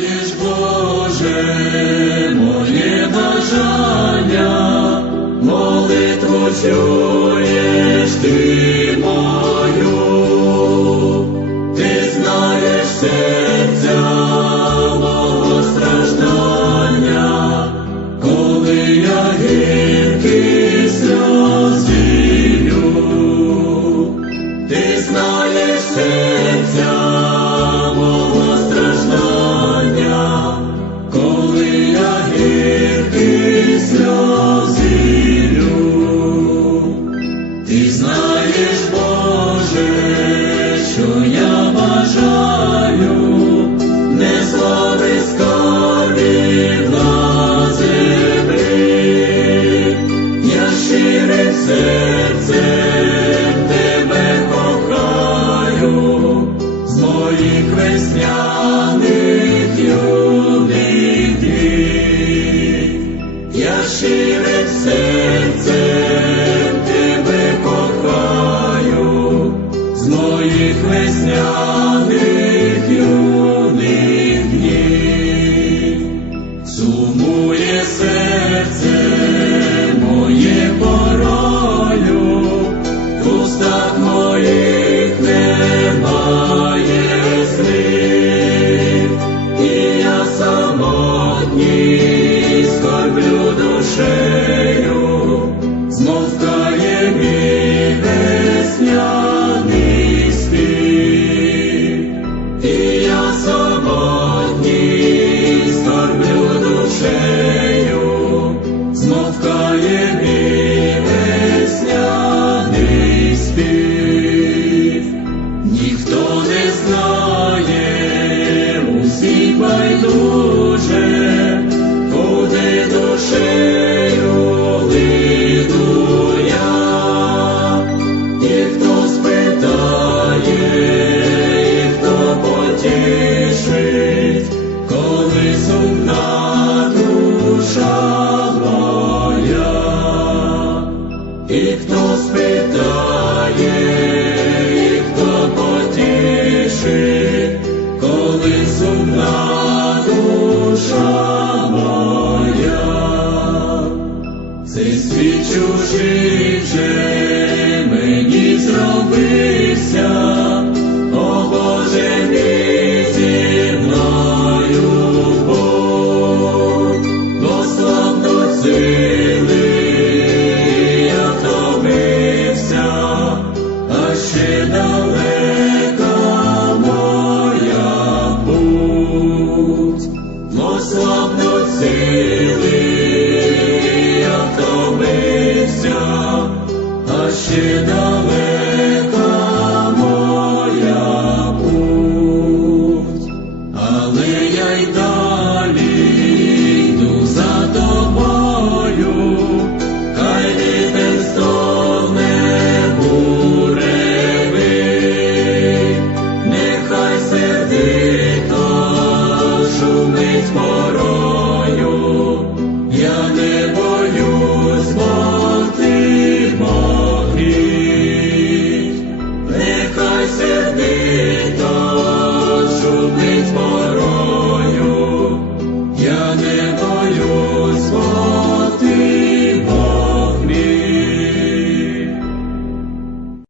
Видиш, Боже, моє бажання, молитву чуй. серцем тебе кохаю, з весняних юних днів, я Змовкає мій весняний спів, ніхто не. чужий мені зробився, о Боже мій мною Бог, дославно сили, я а ще далеко. Amen.